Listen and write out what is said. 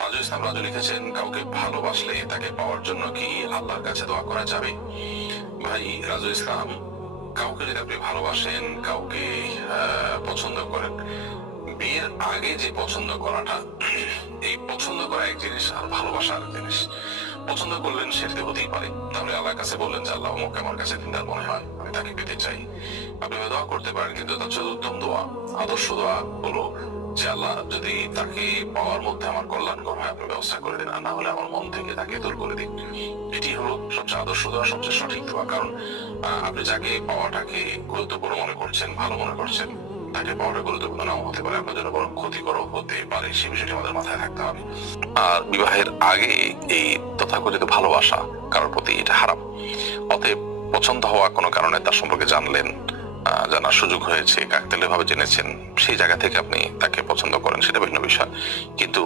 রাজু ইসলাম রাজু লিখেছেন, কাউকে ভালোবাসলে তাকে পাওয়ার জন্য কি আল্লাহর কাছে দোয়া করা যাবে? ভাই রাজু ইসলাম, কাউকে যদি আপনি ভালোবাসেন, কাউকে পছন্দ করেন, বিয়ের আগে যে পছন্দ করাটা, এই পছন্দ করা এক জিনিস আর ভালোবাসা আরেক জিনিস। পছন্দ করলেন সেটা হতেই পারে, তাহলে আল্লাহর কাছে বললেন যে আল্লাহ অমুক আমার কাছে দিনদার মনে হয়, আমি তাকে পেতে চাই। আপনি দোয়া করতে পারেন, কিন্তু তার চেয়ে উত্তম দোয়া, আদর্শ দোয়া হলো যে আল্লাহ যদি তাকে পাওয়ার মধ্যে আমার কল্যাণকর হয় আপনি ব্যবস্থা করে দিন, আর না হলে আমার মন থেকে তাকে দূর করে দিন। এটি হলো সবচেয়ে আদর্শ দোয়া, সবচেয়ে সঠিক দোয়া। কারণ আপনি যাকে পাওয়াটাকে গুরুত্বপূর্ণ মনে করছেন, ভালো মনে করছেন, তাকে পাওয়াটা গুরুত্বপূর্ণ নাও হতে পারে, আপনার জন্য বরং ক্ষতিকর হতে পারে, সেই বিষয়টি আমাদের মাথায় থাকতে হবে। আর বিবাহের আগে এই তথাকথিত ভালোবাসা কারোর প্রতি, এটা হারাম। অতএব পছন্দ হওয়া কোনো কারণে তার সম্পর্কে জানলেন, জানার সুযোগ হয়েছে, কাকতালীয় ভাবে জেনেছেন, সেই জায়গা থেকে আপনি তাকে পছন্দ করেন, সেটা ভিন্ন বিষয়। কিন্তু